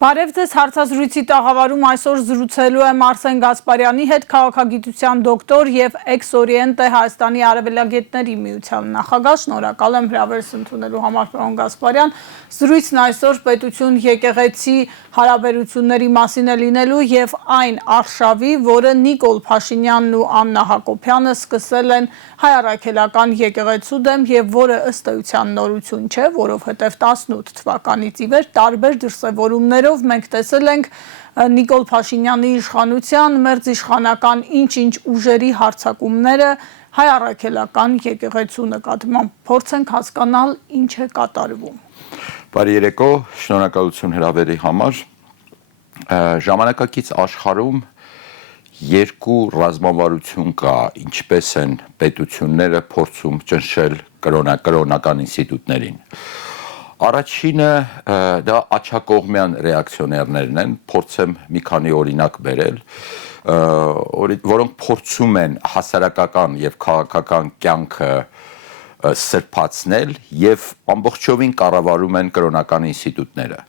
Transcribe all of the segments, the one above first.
Բարև ձեզ հարցազրույցի տաղավարում այսօր զրուցելու եմ Արսեն Գասպարյանի հետ, քաղաքագիտության դոկտոր եւ Ex-Oriente Հայաստանի արևելագետների միության նախագահ։ Շնորհակալ եմ հրավերս ընդունելու համար, պարոն Գասպարյան։ Զրույցն այսօր պետություն եկեղեցի հարաբերությունների մասին է լինելու եւ այն արշավի, որը Նիկոլ Փաշինյանն ու Աննա Հակոբյանը սկսել են հայ առաքելական եկեղեցու դեմ եւ որը ըստ էության նորություն չէ, որովհետեւ 18 թվականից ի վեր տարբեր դրսևորումներով մենք տեսել ենք Նիկոլ Փաշինյանի իշխանության մերձիշխանական ինչ-ինչ ուժերի հարձակումները հայ առաքելական եկեղեցու նկատմամբ, փորձենք հասկանալ ինչ է կատարվում։ Բարի երեկո, շնորհակալություն հրավերի համար։ Ժամանակակից աշխարհում երկու ռազմավարություն կա, ինչպես են պետությունները փորձում ճնշել կրոնական ինստիտուտներին։ Առաջինը դա աչակողմյան ռեակցիոներներն են, փորձեմ մի քանի օրինակ բերել, որոնք փորձում են հասարակական եւ քաղաքական կյանքը սրբացնել եւ ամբողջովին կառավարում են կրոնական ինստիտուտները։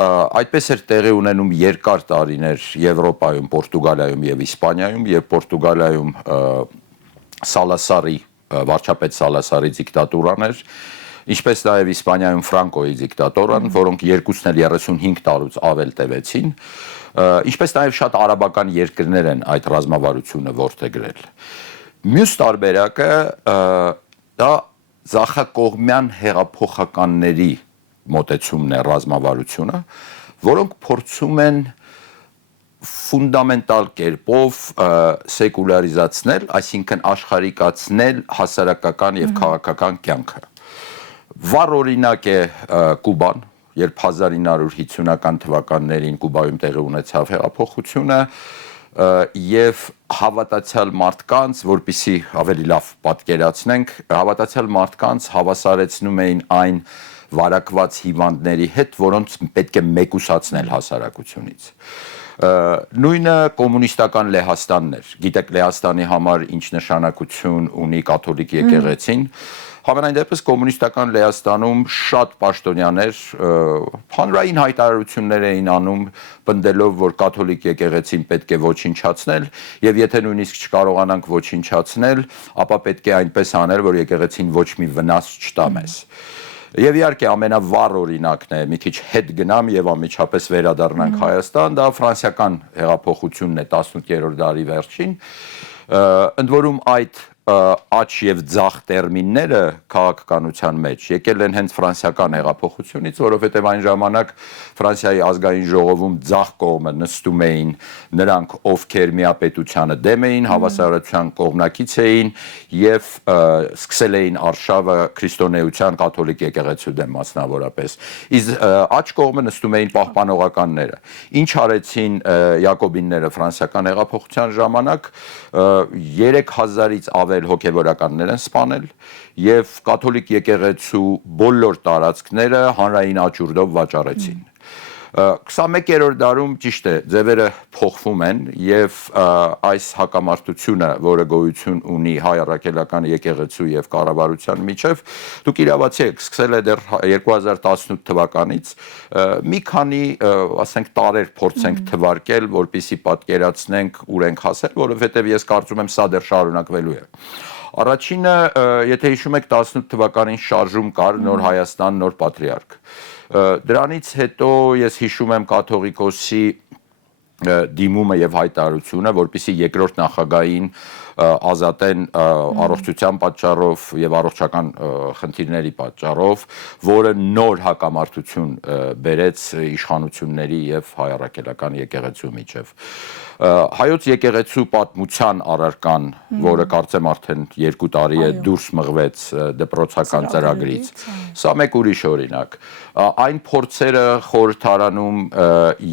Այդպես էր տեղի ունենում երկար տարիներ Եվրոպայում, Պորտուգալիայում եւ Իսպանիայում, եւ Պորտուգալիայում Սալասարի, վարչապետ Սալասարի դիկտատուրան էր, ինչպես նաև Իսպանիայում Ֆրանկոյի դիկտատորան, որոնք երկուսն էլ 35 տարուց ավել տևեցին, ինչպես նաև շատ արաբական երկրներ են այդ ռազմավարությունը որդեգրել։ Մյուս տարբերակը դա ձախակողմյան հեղափոխականների մոտեցումն է ռազմավարությունը, որոնք փորձում են ֆունդամենտալ կերպով սեկուլարիզացնել, այսինքն աշխարհիկացնել հասարակական եւ քաղաքական կյանքը։ Վառ օրինակ է Կուբան, երբ 1950-ական թվականներին Կուբայում տեղի ունեցավ հեղափոխությունը եւ հավատացյալ մարդկանց, որպեսզի ավելի լավ պատկերացնենք, հավատացյալ մարդկանց հավասարեցնում էին այն վարակված հիվանդների հետ, որոնց պետք է մեկուսացնել հասարակությունից։ Նույնը կոմունիստական Լեհաստանն էր։ Գիտեք Լեհաստանի համար ինչ նշանակություն ունի կաթոլիկ եկեղեցին։ Համենայն դեպս կոմունիստական Լեհաստանում շատ պաշտոնյաներ հանրային հայտարարություններ էին անում, պնդելով, որ կաթոլիկ եկեղեցին պետք է ոչնչացնել, եւ եթե նույնիսկ չկարողանանք ոչնչացնել, ապա պետք է այնպես անել, որ եկեղեցին ոչ մի վնաս չտա մեզ։ Եվ իհարկե ամենավառ օրինակն է, մի քիչ հետ գնամ եւ անմիջապես վերադառնանք Հայաստան, դա ֆրանսիական հեղափոխությունն է 18-րդ դարի վերջին, ընդ որում այդ աճ եւ ձախ տերմինները քաղաքականության մեջ եկել են հենց ֆրանսիական հեղափոխությունից, որովհետեւ այն ժամանակ Ֆրանսիայի ազգային ժողովում ձախ կողմը նստում էին նրանք, ովքեր միապետությանը դեմ էին, հավասարության կողմնակից էին եւ սկսել էին արշավը քրիստոնեության կաթոլիկ եկեղեցու դեմ մասնավորապես։ Իսկ աճ կողմը նստում էին պահպանողականները։ Ինչ արեցին Յակոբինները ֆրանսիական հեղափոխության ժամանակ 3000-ից ավել հոգևորականներ են սպանել եւ կաթոլիկ եկեղեցու բոլոր տարածքները հանրային աճուրդով վաճառեցին։ 21-րդ դարում ճիշտ է, ձևերը փոխվում են եւ այս հակամարտությունը, որը գոյություն ունի հայ առաքելական եկեղեցու եւ կառավարության միջև, դուք իրավացի եք, սկսել է դեռ 2018 թվականից, մի քանի, ասենք, տարեր փորձենք թվարկել, որպեսզի պատկերացնենք ուր ենք հասել, որովհետեւ ես կարծում եմ սա դեռ շարունակվելու է։ Առաջինը, եթե հիշում եք 18 թվականին շարժում կար, նոր Հայաստան, նոր պատրիարք։ Դրանից հետո ես հիշում եմ կաթողիկոսի դիմումը եւ հայտարարությունը, որպեսզի երկրորդ նախագահին ազատեն առողջության պատճառով եւ առողջական խնդիրների պատճառով, որը նոր հակամարտություն բերեց իշխանությունների եւ հայ առաքելական եկեղեցու միջև։ Հայոց եկեղեցու պատմության առարկան, որը կարծեմ արդեն 2 տարի է դուրս մղվեց դպրոցական ծրագրից, սա մեկ ուրիշ օրինակ։ Այն փորձերը խորհրդարանում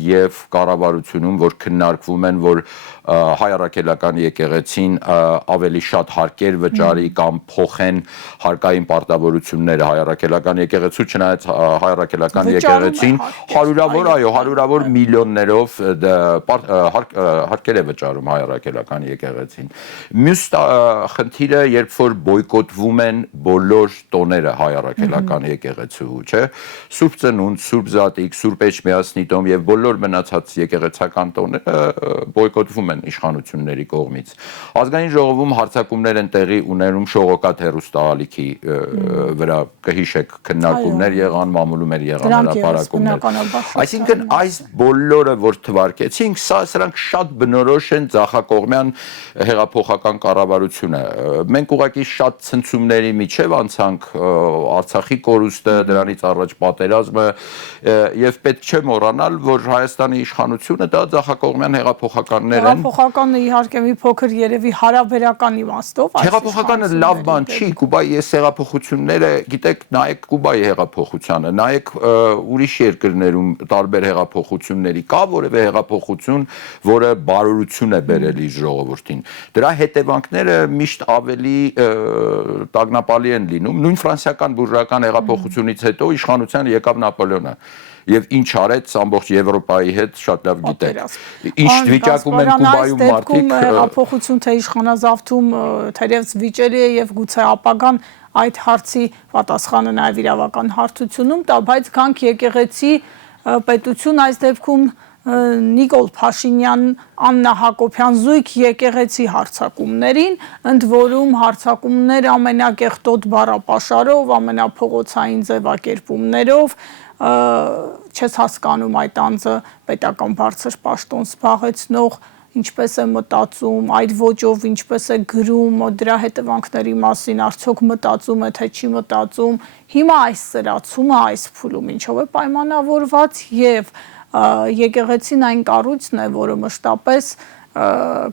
եւ կառավարությունում, որ քննարկվում են, որ հայ առաքելական եկեղեցին ավելի շատ հարկեր վճարի կամ փոխեն հարկային պարտավորությունները հայ առաքելական եկեղեցու, չնայած հայ առաքելական եկեղեցին հարյուրավոր միլիոններով հարկեր է վճարում հայ առաքելական եկեղեցին։ Մյուս խնդիրը, երբ որ բոյկոտվում են բոլոր տոները հայ առաքելական եկեղեցու, չէ՞, Սուրբ Ծնունդ, Սուրբ Զատիկ, Սուրբ Էջմիածնի տոն եւ բոլոր մնացած եկեղեցական տոները բոյկոտվում են իշխանությունների կողմից։ Ազգային ժողովում հարձակումներ են տեղի ունենում Շողոկաթ հեռուստաալիքի վրա, կհիշեք, քննարկումներ եղան, մամուլում եղան հրապարակումներ։ Այսինքն այս բոլորը, որ թվարկեցինք, սրանք շատ բնորոշ են ձախակողմյան հեղափոխական կառավարությունը։ Մենք ուղղակի շատ ցնցումների միջև անցանք Արցախի կորուստը, դրանից առաջ պատերազմը եւ պետք չէ մոռանալ, որ Հայաստանի իշխանությունը դա ձախակողմյան հեղափոխականներ են։ Հեղափոխականը իհարկե մի փոքր երևի հարաբերական իմաստով Հեղափոխականը լավ բան չի, Կուբայի այս հեղափոխությունները, գիտեք, նայեք Կուբայի հեղափոխությանը, նայեք ուրիշ երկրներում տարբեր հեղափոխությունների, կա որևէ հեղափոխություն, որը բարօրություն է բերել իր ժողովրդին։ Դրա հետևանքները միշտ ավելի տագնապալի են լինում։ Նույն ֆրանսիական բուրժուական հեղափոխությունից հետո իշխանության եկավ Նապոլեոնը եւ ինչ արեց ամբողջ Եվրոպայի հետ շատ լավ գիտեք։ Ինչ վիճակում են Կուբայում մարդիկ հեղափոխություն թե իշխանազավթում թերևս վիճելի է եւ գուցե ապագան այդ հարցի պատասխանը նաեւ իրավական հարթությունում տա, բայց քանք եկեղեցի պետություն այս դեպքում Նիկոլ Փաշինյան, Աննա Հակոբյան զույգ եկեղեցի հարձակումներին, ընդ որում հարձակումներ ամենակեղտոտ բառապաշարով, ամենափողոցային ձևակերպումներով, չես հասկանում այդ անձը պետական բարձր պաշտոն զբաղեցնող ինչպես է մտածում, այդ ոճով ինչպես է գրում, դրա հետևանքների մասին արդյոք մտածում է, թե չի մտածում, հիմա այս սրացումը, այս փուլում ինչով է պայմանավորված եւ եկեղեցին այն կառույցն է, որը մշտապես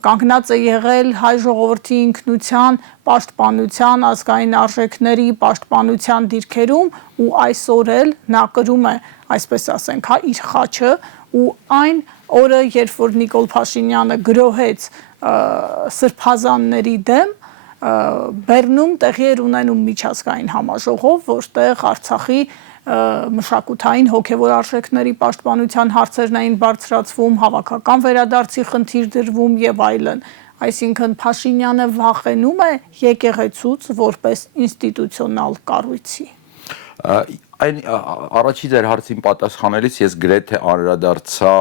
կանգնած է եղել հայ ժողովրդի ինքնության, պաշտպանության, ազգային արժեքների պաշտպանության դիրքերում ու այսօր էլ նա կրում է, այսպես ասենք, իր խաչը ու այն օրը, երբ որ Նիկոլ Փաշինյանը գրոհեց սրբազանների դեմ, Բեռնում տեղի էր ունենում միջազգային համաժողով, որտեղ Արցախի մշակութային հոգևոր արժեքների պաշտպանության հարցերն էին բարձրացվում, հավաքական վերադարձի խնդիր դրվում եւ այլն։ Այսինքն Փաշինյանը վախենում է եկեղեցուց որպես ինստիտուցիոնալ կառույցի։ Այն առաջի ձեր հարցին պատասխանելիս ես գրեթե անդրադարձա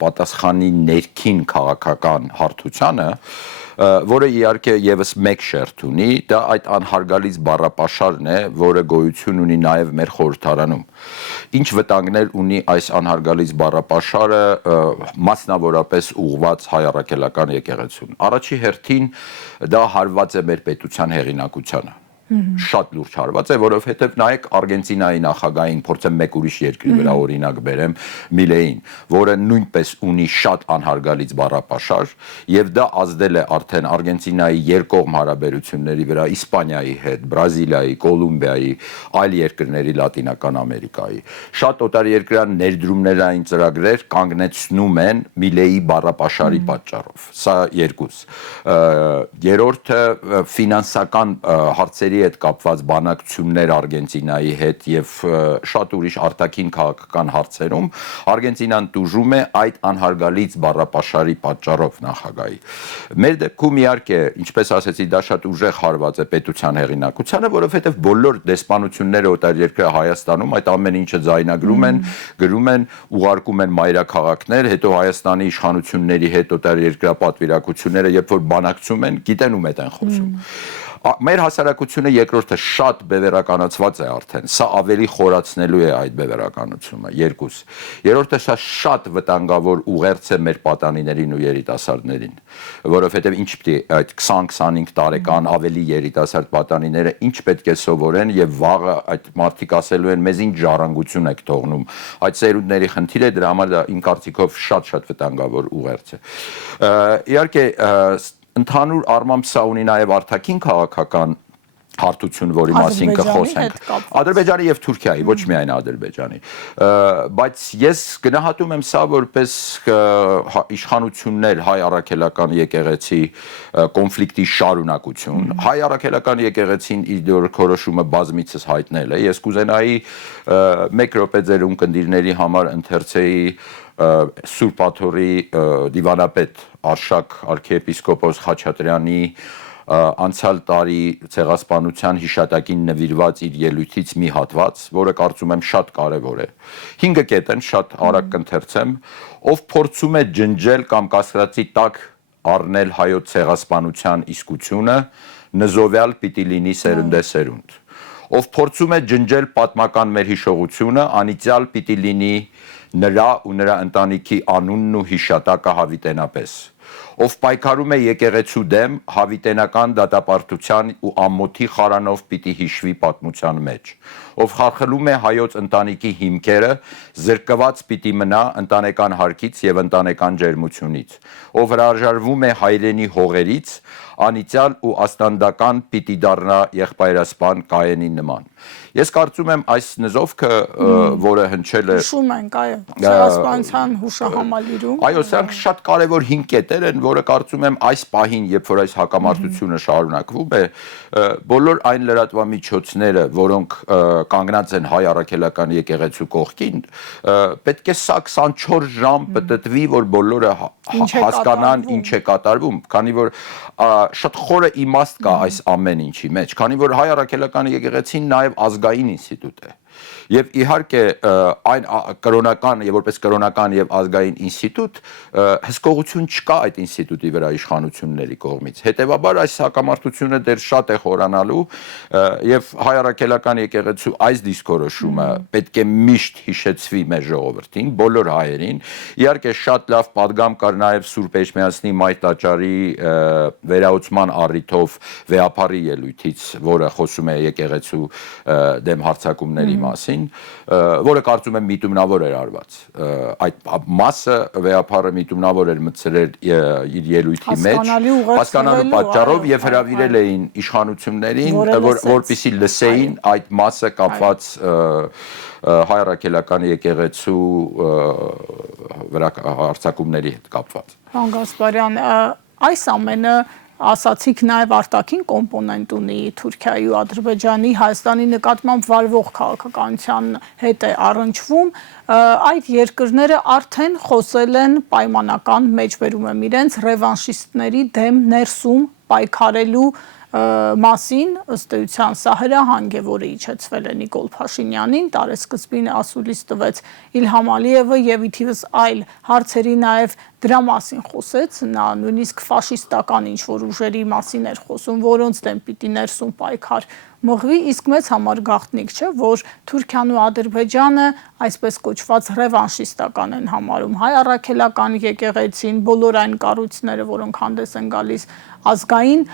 պատասխանի ներքին քաղաքական հարթությանը, որը իհարկե եւս մեկ շերտ ունի, դա այդ անհարգալից բառապաշարն է, որը գոյություն ունի նաեւ մեր խորհրդարանում։ Ինչ վտանգներ ունի այս անհարգալից բառապաշարը, մասնավորապես ուղղված հայ առաքելական եկեղեցուն։ Առաջի հերթին դա հարված է մեր պետության հեղինակությանը։ Շատ լուրջ հարված է, որովհետև նայեք Արգենտինայի նախագահին, փորձեմ մեկ ուրիշ երկրի վրա օրինակ բերեմ, Միլեին, որը նույնպես ունի շատ անհարգալից բառապաշար եւ դա ազդել է արդեն Արգենտինայի երկկողմ հարաբերությունների վրա Իսպանիայի հետ, Բրազիլիայի, Կոլումբիայի, այլ երկրների Լատինական Ամերիկայի։ Շատ օտարերկրյա ներդրումներային ծրագրեր կանգնեցնում են Միլեի բառապաշարի պատճառով։ Սա երկուս։ Երրորդը ֆինանսական հարցերի հետ կապված բանակցություններ Արգենտինայի հետ եւ շատ ուրիշ արտաքին քաղաքական հարցերում Արգենտինան տուժում է այդ անհարգալից բառապաշարի պատճառով նախագահի։ Մեր դեպքում իհարկե, ինչպես ասեցի, դա շատ ուժեղ հարված է պետության հեղինակությանը, որովհետեւ բոլոր դեսպանությունները օտարերկրյա Հայաստանում այդ ամեն ինչը ձայնագրում են, գրում են, ուղարկում են մայրաքաղաքներ, հետո Հայաստանի իշխանությունների հետ օտարերկրյա պատվիրակությունները, երբ որ բանակցում են, գիտեն ում հետ են խոսում։ Մեր հասարակությունը երկրորդը շատ բևեռականացված է արդեն, սա ավելի խորացնելու է այդ բևեռականությունը, երկուս։ Երրորդը սա շատ վտանգավոր ուղերձ է մեր պատանիներին ու երիտասարդներին, որովհետև ինչ պետք է այդ 20-25 տարեկան ավելի երիտասարդ պատանիները ինչ պետք է սովորեն եւ վաղը այդ մարդիկ ասելու են մեզ ինչ ժառանգություն եք թողնում։ Այդ սերունդների խնդիր է, դրա համար դա իմ կարծիքով շատ վտանգավոր ուղերձ է։ Իհարկե ընդհանուր առմամբ սա ունի նաև արտաքին քաղաքական հարթություն, որի մասին կխոսենք Ադրբեջանի եւ Թուրքիայի, ոչ միայն Ադրբեջանի, բայց ես գնահատում եմ սա որպես իշխանություններ հայ առաքելական եկեղեցի կոնֆլիկտի շարունակություն, հայ առաքելական եկեղեցին իր դիրքորոշումը բազմիցս հայտնել է, ես կուզենայի մեկ րոպե ձեր ունկնդիրների համար ընթերցեի Սուրբ Աթոռի դիվանապետ Արշակ arczepiskopos Խաչատրյանի անցյալ տարի ցեղասպանության հիշատակին նվիրված իր ելույթից մի հատված, որը կարծում եմ շատ կարևոր է։ 5 կետ են, շատ արագ կընթերցեմ, ով փորձում է ջնջել կամ կասկածի տակ առնել հայոց ցեղասպանության իսկությունը, նզովյալ պիտի լինի սերնդեսերունդ։ Ով փորձում է ջնջել պատմական մեր հիշողությունը, անիծյալ պիտի լինի նրա ու նրա ընտանիքի անունն ու հիշատակը հավիտենապես։ Ով պայքարում է եկեղեցու դեմ, հավիտենական դատապարտության ու ամոթի խարանով պիտի հիշվի պատմության մեջ։ Ով խարխլում է հայոց ընտանիքի հիմքերը, զրկված պիտի մնա ընտանեկան հարկից եւ ընտանեկան ջերմությունից։ Ով հրաժարվում է հայրենի հողերից, անիծյալ ու աստանդական պիտի դառնա եղբայրասպան Կայենի նման։ Ես կարծում եմ այս նզովքը, որը հնչել է հուշում ենք, այո, ցեղասպանության հուշահամալիրում։ Այո, սրանք շատ կարևոր 5 կետեր են, որը կարծում եմ այս պահին, երբ որ այս հակամարտությունը շարունակվում է, բոլոր այն լրատվամիջոցները, որոնք կանգնած են հայ առաքելական եկեղեցու կողքին, պետք է սա 24 ժամ պտտվի, որ բոլորը հասկանան ինչ է կատարվում, քանի որ շատ խորը իմաստ կա այս ամեն ինչի մեջ, քանի որ հայ առաքելական եկեղեցին նաև ազգային ինստիտուտ է։ Եվ իհարկե այն կրոնական եւ որպես կրոնական եւ ազգային ինստիտուտ հսկողություն չկա այդ ինստիտուտի վրա իշխանությունների կողմից։ Հետևաբար այս հակամարտությունը դեռ շատ է խորանալու եւ հայ առաքելական եկեղեցու այս դիսկորոշումը պետք է միշտ հիշեցվի մեր ժողովրդին, բոլոր հայերին։ Իհարկե շատ լավ պատգամ կար նաեւ Սուրբ Էջմիածնի մայր տաճարի վերահսկման առիթով վեհապարի ելույթից, որը խոսում է եկեղեցու դեմ հարձակումների մասին, որը կարծում եմ միտումնավոր էր արված։ Այդ մասը վեհապարը միտումնավոր էր մտցրել իր ելույթի մեջ, հասկանալու պատճառով եւ հրավիրել էին իշխանություններին, որպեսզի լսեին այդ մասը կապված հայ առաքելական եկեղեցու վրա հարձակումների հետ կապված։ Պարոն Գասպարյան, այս ամենը ասացիք նաև արտաքին կոմպոնենտ ունի Թուրքիայի ու Ադրբեջանի Հայաստանի նկատմամբ վարվող քաղաքականության հետ է առնչվում, այդ երկրները արդեն խոսել են պայմանական մեջբերում եմ իրենց ռևանշիստների դեմ ներսում պայքարելու մասին, ըստ էության սա հրահանգ է, որը իջեցվել է Նիկոլ Փաշինյանին, տարեսկզբին ասուլիս տվեց Իլհամ Ալիևը եւ ի թիվս այլ հարցերի նաեւ դրա մասին խոսեց, նա նույնիսկ ֆաշիստական ինչ-որ ուժերի մասին էր խոսում, որոնց դեմ պիտի ներսում պայքար մղվի, իսկ մեծ համար գաղտնիք չէ, որ Թուրքիան ու Ադրբեջանը այսպես կոչված ռևանշիստական են համարում հայ առաքելական եկեղեցին, բոլոր այն կառույցները, որոնք հանդես են գալիս ազգային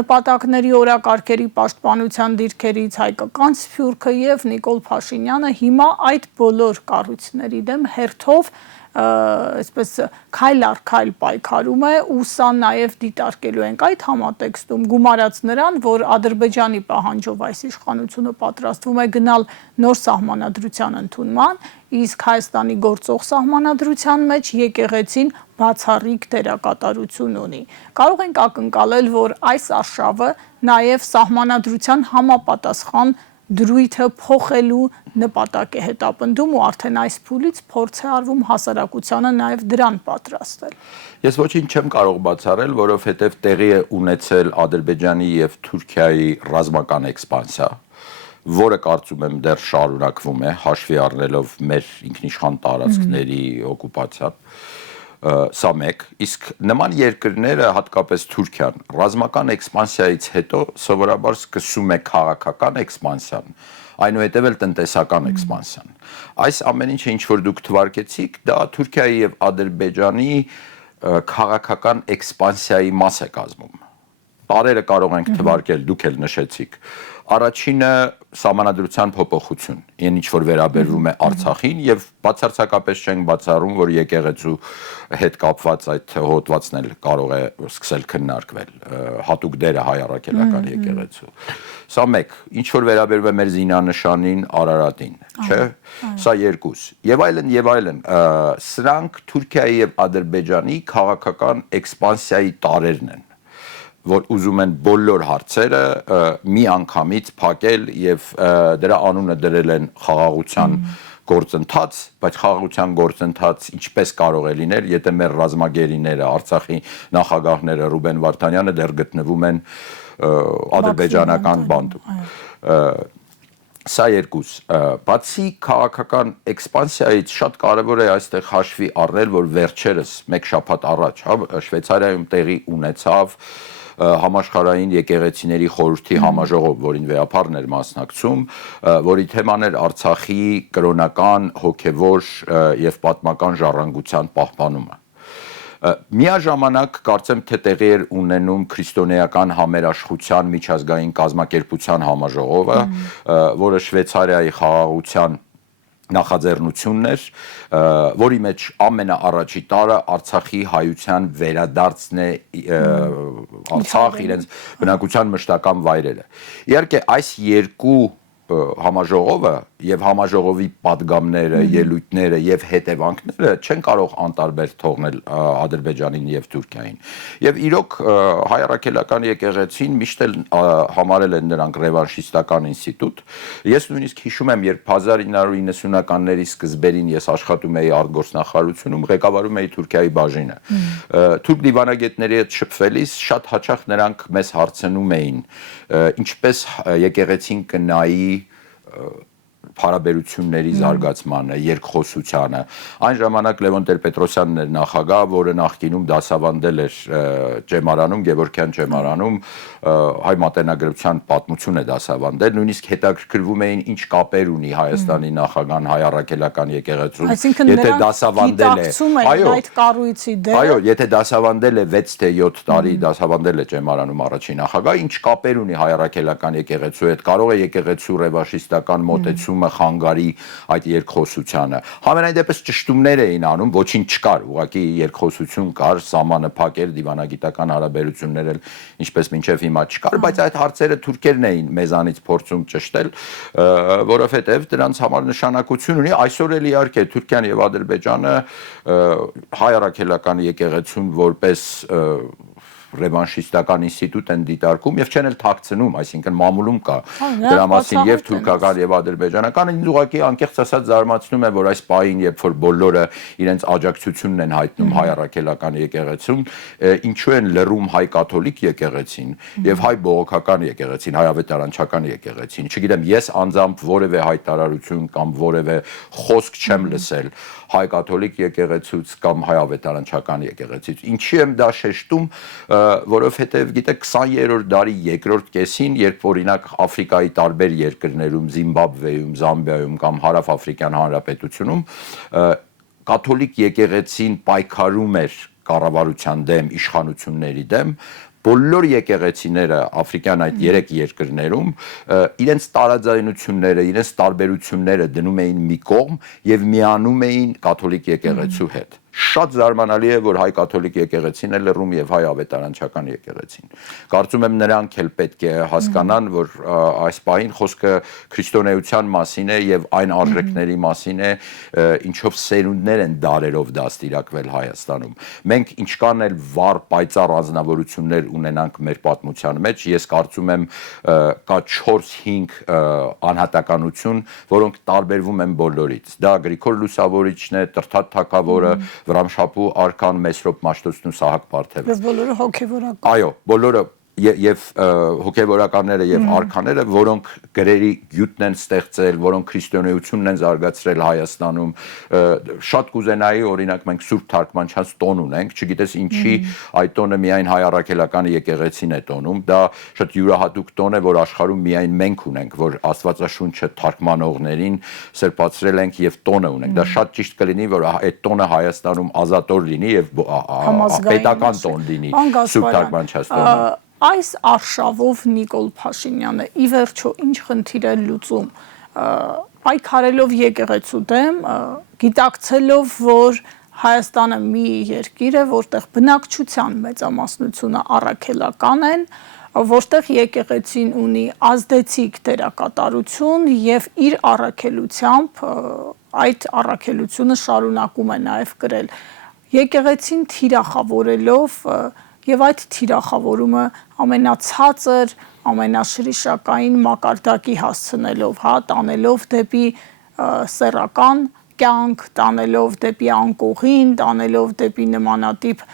նպատակների օրակարգերի պաշտպանության դիրքերից, հայկական սփյուռքը եւ Նիկոլ Փաշինյանը հիմա այդ բոլոր կառույցների դեմ հերթով այսպես քայլ առ քայլ պայքարում է ու սա նաև դիտարկելու ենք այդ համատեքստում գումարած նրան, որ Ադրբեջանի պահանջով այս իշխանությունը պատրաստվում է գնալ նոր սահմանադրության ընդունման, իսկ Հայաստանի գործող սահմանադրության մեջ եկեղեցին բացառիկ դերակատարություն ունի։ Կարող ենք ակնկալել, որ այս արշավը նաև սահմանադրության համապատասխան դրույթը փոխելու նպատակ է հետապնդում ու արդեն այս փուլից փորձ է արվում հասարակությանը նաև դրան պատրաստել։ Ես ոչինչ չեմ կարող բացառել, որովհետև տեղի է ունեցել Ադրբեջանի եւ Թուրքիայի ռազմական էքսպանսիա, որը կարծում եմ դեռ շարունակվում է, հաշվի առնելով մեր ինքնիշխան տարածքների օկուպացիան։ Սա մեկ, իսկ նման երկրները, հատկապես Թուրքիան, ռազմական էքսպանսիայից հետո սովորաբար սկսում է քաղաքական էքսպանսիան, այնուհետև էլ տնտեսական էքսպանսիան։ Այս ամեն ինչը ինչ որ դուք թվարկեցիք, դա Թուրքիայի եւ Ադրբեջանի քաղաքական էքսպանսիայի մաս է կազմում։ Տարերը կարող ենք թվարկել, դուք էլ նշեցիք։ Առաջինը սահմանադրության փոփոխություն, այն ինչ որ վերաբերվում է Արցախին եւ բացարձակապես չենք բացառում, որ եկեղեցու հետ կապված այդ հոդվածն էլ կարող է սկսել քննարկվել, հատուկ դերը հայ առաքելական եկեղեցու։ Սա մեկ, ինչ որ վերաբերում է մեր զինանշանին, Արարատին, չէ՞։ Սա երկուս։ Եվ այլն, սրանք Թուրքիայի եւ Ադրբեջանի քաղաքական էքսպանսիայի տարերն են, որ ուզում են բոլոր հարցերը մի անգամից փակել եւ դրա անունը դրել են խաղաղության գործընթաց, բայց խաղաղության գործընթաց ինչպես կարող է լինել, եթե մեր ռազմագերիները, Արցախի նախագահները Ռուբեն Վարդանյանը դեռ գտնվում են ադրբեջանական բանտում։ Սա երկուս, բացի քաղաքական էքսպանսիայից շատ կարևոր է այստեղ հաշվի առնել, որ վերջերս մեկ շաբաթ առաջ Շվեյցարիայում տեղի ունեցավ համաշխարհային եկեղեցիների խորհրդի համաժողով, որին Վեապարն էր մասնակցում, որի թեման էր Արցախի կրոնական, հոգևոր եւ պատմական ժառանգության պահպանումը։ Միաժամանակ կարծեմ թե տեղի էր ունենում քրիստոնեական համերաշխության միջազգային կազմակերպության համաժողովը, որը Շվեյցարիայի խաղաղության նախաձեռնությունն էր, որի մեջ ամենաառաջի տարը Արցախի հայության վերադարձն է Արցախ իրենց բնակության մշտական վայրերը։ Իհարկե այս երկու համաժողովը եւ համաժողովի падգամները, ելույթները եւ հետևանքները չեն կարող անտարբեր թողնել Ադրբեջանին եւ Թուրքիային։ Եվ իրոք հայ առաքելական եկեղեցին միշտ էլ համարել են նրանք ռևանշիստական ինստիտուտ։ Ես նույնիսկ հիշում եմ, երբ 1990-ականների սկզբերին ես աշխատում էի արտգործնախարարությունում, ղեկավարում էի Թուրքիայի բաժինը։ Թուրք դիվանագետների հետ շփվելիս շատ հաճախ նրանք մեզ հարցնում էին, ինչպես եկեղեցին կնայի հարաբերությունների զարգացմանը, երկխոսությանը։ Այն ժամանակ Լևոն Տեր-Պետրոսյանն էր նախագահ, որը նախկինում դասավանդել էր Ճեմարանում, Գևորգյան Ճեմարանում, հայ մատենագրության պատմություն է դասավանդել, նույնիսկ հետաքրքրվում էին ինչ կապեր ունի Հայաստանի նախագահան հայ առաքելական եկեղեցում, եթե դասավանդել է, այդ կառույցի դերը։ Այո, եթե դասավանդել է 6 թե 7 տարի դասավանդել է Ճեմարանում առաջին նախագահ, ինչ կապեր ունի հայ առաքելական եկեղեցու հետ, կարող է եկեղեցու ռևանշիստական մոտեցումը խանգարի այդ երկխոսությանը։ Համենայն դեպս ճշտումներ էին անում, ոչինչ չկար, ուղղակի երկխոսություն կար, սահմանը փակ էր, դիվանագիտական հարաբերություններ էլ ինչպես մինչև հիմա չկար, բայց այդ հարցերը թուրքերն էին մեզանից փորձում ճշտել, որովհետև դրանց համար նշանակություն ունի։ Այսօր էլ իհարկե Թուրքիան եւ Ադրբեջանը հայ առաքելական եկեղեցուն որպես ռևանշիստական ինստիտուտ են դիտարկում եւ չեն էլ թաքցնում, այսինքն մամուլում կա դրա մասին եւ թուրքական եւ ադրբեջանական, ինձ ուղղակի անկեղծ ասած զարմացնում է, որ այս պահին, երբ որ բոլորը իրենց աջակցությունն են հայտնում հայ առաքելական եկեղեցուն, ինչու են լռում հայ կաթոլիկ եկեղեցին եւ հայ բողոքական եկեղեցին, հայ ավետարանչական եկեղեցին։ Չգիտեմ, ես անձամբ որևէ հայտարարություն կամ որևէ խոսք չեմ լսել հայ կաթոլիկ եկեղեցուց կամ հայ ավետարանչական եկեղեցից։ Ինչի եմ դա շեշտում, որովհետև գիտեք 20-րդ դարի երկրորդ կեսին, երբ օրինակ Աֆրիկայի տարբեր երկրներում, Զիմբաբվեում, Զամբիայում կամ Հարավ-Աֆրիկյան Հանրապետությունում կաթոլիկ եկեղեցին պայքարում էր կառավարության դեմ, իշխանությունների դեմ, բոլոր եկեղեցիները աֆրիկյան այդ 3 երկրներում իրենց տարաձայնությունները, իրենց տարբերությունները դնում էին մի կողմ եւ միանում էին կաթոլիկ եկեղեցու հետ։ Շատ զարմանալի է, որ հայ կաթոլիկ եկեղեցին է լռում եւ հայ ավետարանչական եկեղեցին։ Կարծում եմ նրանք էլ պետք է հասկանան, որ այս պահին խոսքը քրիստոնեության մասին է եւ այն արժեքների մասին է, ինչով սերունդներ են դարերով դաստիարակվել Հայաստանում։ Մենք ինչքան էլ վառ պայծառ անձնավորություններ ունենանք մեր պատմության մեջ, ես կարծում եմ կա 4-5 անհատականություն, որոնք տարբերվում են բոլորից։ Դա Գրիգոր Լուսավորիչն է, Տրթատ Թագավորը, Վրամշապու արքան, Մեսրոպ Մաշտոցն ու Սահակ Պարթևը։ Եվ բոլորը հոգևորական։ Այո, բոլորը եւ հոգևորականները եւ արքաները, որոնք գրերի գյուտն են ստեղծել, որոնք քրիստոնեությունն են զարգացրել Հայաստանում, շատ կուզենայի, օրինակ մենք Սուրբ Թարգմանչած տոն ունենք, չգիտես ինչի այդ տոնը միայն հայ առաքելական եկեղեցին է տոնում, դա շատ յուրահատուկ տոն է, որ աշխարհում միայն մենք ունենք, որ Աստվածաշունչը թարգմանողներին սրբացրել ենք եւ տոնը ունենք։ Դա շատ ճիշտ կլինի, որ այդ տոնը Հայաստանում ազատոր լինի եւ պետական տոն լինի, Սուրբ Թարգմանչած տոնը։ Այս արշավով Նիկոլ Փաշինյանը ի վերջո ինչ խնդիր է լուծում, պայքարելով եկեղեցու դեմ, գիտակցելով, որ Հայաստանը մի երկիր է, որտեղ բնակչության մեծամասնությունը առաքելական են, որտեղ եկեղեցին ունի ազդեցիկ դերակատարություն եւ իր առաքելությամբ այդ առաքելությունը շարունակում է նաեւ կրել։ Եկեղեցին թիրախավորելով եւ այդ թիրախավորումը ամենացածր, ամենաշրիշակային մակարդակի հասցնելով, տանելով դեպի սեռական կյանք, տանելով դեպի անկողին, տանելով դեպի նմանատիպ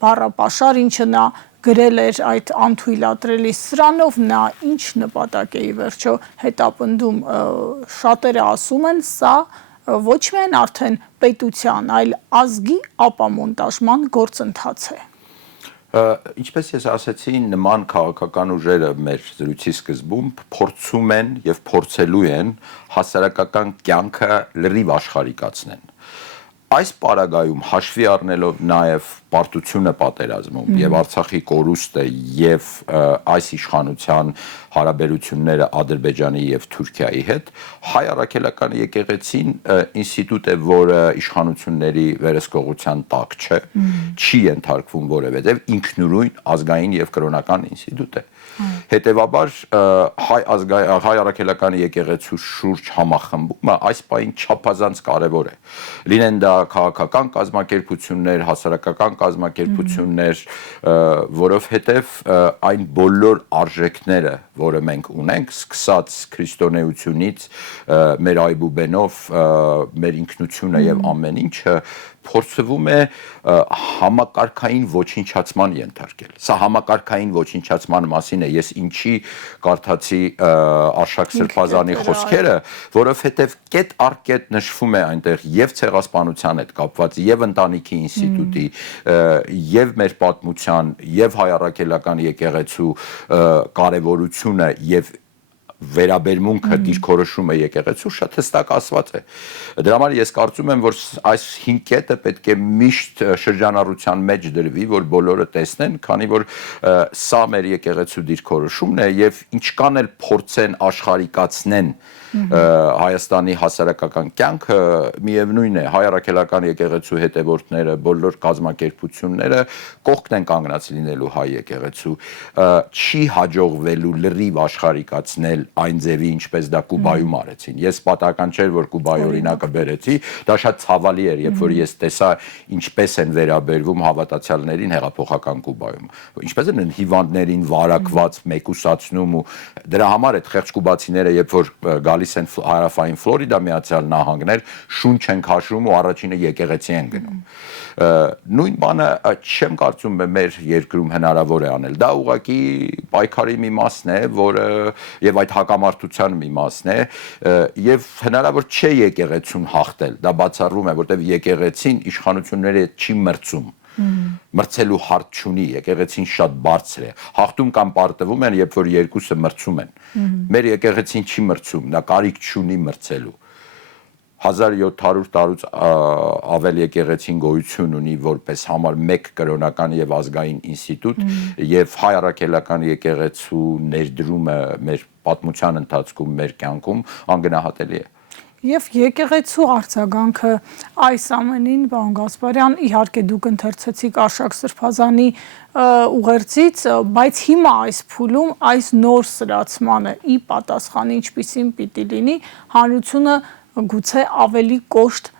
բառապաշար, ինչը նա գրել էր այդ անթույլատրելի սրանով նա ինչ նպատակ է ի վերջո հետապնդում, շատերը ասում են սա ոչ միայն արդեն պետության, այլ ազգի ապամոնտաժման գործընթաց է։ Ինչպես ես ասացի, նման քաղաքական ուժերը մեր զրույցի սկզբում փորձում են եւ փորձելու են հասարակական կյանքը լրիվ աշխարհիկացնեն։ Այս պարագայում հաշվի առնելով նաև պարտությունը պատերազմում եւ Արցախի կորուստը եւ այս իշխանության հարաբերությունները Ադրբեջանի եւ Թուրքիայի հետ, հայ առաքելական եկեղեցին ինստիտուտ է, որը իշխանությունների վերահսկողության տակ չէ, չի ենթարկվում որևէ ինքնուրույն ազգային եւ կրոնական ինստիտուտ է։ Հետևաբար հայ առաքելական եկեղեցու շուրջ համախմբումը այս պահին չափազանց կարևոր է։ Լինեն դա քաղաքական կազմակերպություններ, հասարակական կազմակերպություններ, որովհետև այն բոլոր արժեքները, որը մենք ունենք, սկսած քրիստոնեությունից, մեր այբուբենով, մեր ինքնությունը եւ ամեն ինչը փորձվում է համակարգային ոչնչացման ենթարկել։ Սա համակարգային ոչնչացման մասին է, ես ինչի կարդացի Արշակ Սրբազանի խոսքերը, որովհետև կետ առ կետ նշվում է այնտեղ եւ ցեղասպանության հետ կապված, եւ ընտանիքի ինստիտուտի, եւ մեր պատմության, եւ հայ առաքելական եկեղեցու կարեւորությունը եւ վերաբերմունքը դիրքորոշումը եկեղեցու շատ հստակ ասված է։ Դրա համար ես կարծում եմ, որ այս 5 կետը պետք է միշտ շրջանառության մեջ դրվի, որ բոլորը տեսնեն, քանի որ սա մեր եկեղեցու դիրքորոշումն է եւ ինչքան էլ փորձեն աշխարհիկացնեն Հայաստանի հասարակական կյանքը, միևնույն է, հայ առաքելական եկեղեցու հետևորդները, բոլոր կազմակերպությունները կողքն են կանգնած լինելու հայ եկեղեցու, չի հաջողվելու լրիվ աշխարհիկացնել այն ձևի, ինչպես դա Կուբայում արեցին։ Ես պատահական չէր, որ Կուբայի օրինակը բերեցի, դա շատ ցավալի էր, երբ որ ես տեսա ինչպես են վերաբերվում հավատացյալներին հեղափոխական Կուբայում։ Ինչպես են հիվանդներին վարակված, մեկուսացնում ու դրա համար այդ խեղճ կուբացիները, երբ որ գալիս են հարավային Ֆլորիդա Միացյալ Նահանգներ, շունչ են քաշում ու առաջինը եկեղեցի են գնում։ Նույն բանը չեմ կարծում մեր երկրում հնարավոր է անել։ Դա ուղղակի պայքարի մի մասն է, որը եւ այդ հակամարտության մի մասն է, եւ հնարավոր չէ եկեղեցուն հաղթել։ Դա բացառվում է, որտեղ եկեղեցին իշխանությունների հետ չի մրցում։ Մրցելու հարց չունի, եկեղեցին շատ բարձր է։ Հաղթում կամ պարտվում են, երբ որ երկուսը մրցում են։ Մեր եկեղեցին չի մրցում, նա կարիք չունի մրցելու։ 1700 տարուց ավել եկեղեցին գոյություն ունի որպես համար մեկ կրոնական եւ ազգային ինստիտուտ եւ հայ առաքելական եկեղեցու ներդրումը մեր պատմության ընթացքում մեր կյանքում անգնահատելի է։ Եվ եկեղեցու արձագանքը այս ամենին, պարոն Գասպարյան, իհարկե դուք ընթերցեցիք Արշակ Սրբազանի ուղերձից, բայց հիմա այս փուլում այս նոր սրացմանը ի պատասխան ինչպիսին պիտի լինի, հանրությունը գուցե ավելի կոշտ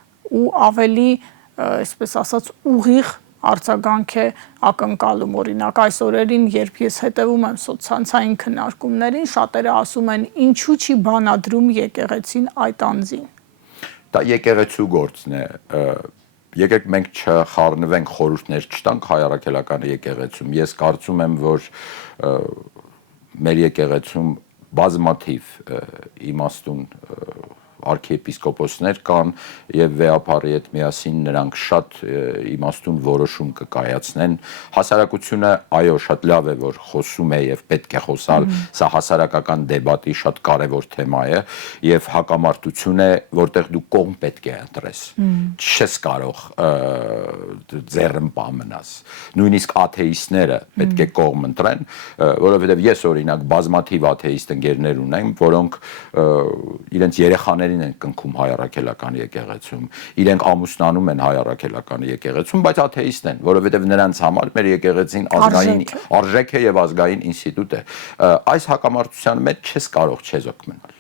ու ավելի, այսպես ասած, ուղիղ արձագանք է ակնկալում, օրինակ այս օրերին, երբ ես հետևում եմ սոցցանցային քննարկումներին, շատերը ասում են ինչու չի բանադրում եկեղեցին այդ անձին։ Դա եկեղեցու գործն է, եկեք մենք չխառնվենք խորհուրդներ չտանք հայ առաքելական եկեղեցում, ես կարծում եմ, որ մեր եկեղեցում բազմաթիվ իմաստուն արքիեպիսկոպոսներ կան եւ վեապարի հետ միասին նրանք շատ իմաստուն որոշում կկայացնեն։ Հասարակությունը այո շատ լավ է որ խոսում է եւ պետք է խոսալ, սա հասարակական դեբատի շատ կարեւոր թեմա է եւ հակամարտություն է, որտեղ դու կողմ պետք է ընտրես։ Չես կարող ձեռնպա մնաս։ Նույնիսկ աթեիստները պետք է կողմ ընտրեն, որովհետեւ ես օրինակ բազմաթիվ աթեիստ ընկերներ ունեմ, որոնք իրենց երեխաների ծնողներին են կնքում հայ առաքելական եկեղեցում, իրենք ամուսնանում են հայ առաքելական եկեղեցում, բայց աթեիստ են, որովհետև նրանց համար մեր եկեղեցին ազգային արժեք է եւ ազգային ինստիտուտ է։ Այս հակամարտության մեջ չես կարող չեզոք մնալ։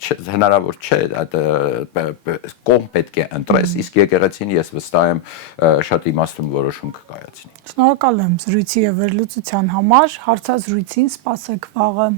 Հնարավոր չէ, այդ կողմ պետք է ընտրես, իսկ եկեղեցին ես վստահ եմ շատ իմաստուն որոշում կկայացնի։ Շնորհակալ եմ զրույցի եւ վերլուծության համար, հարցազրույցին սպասեք վաղը։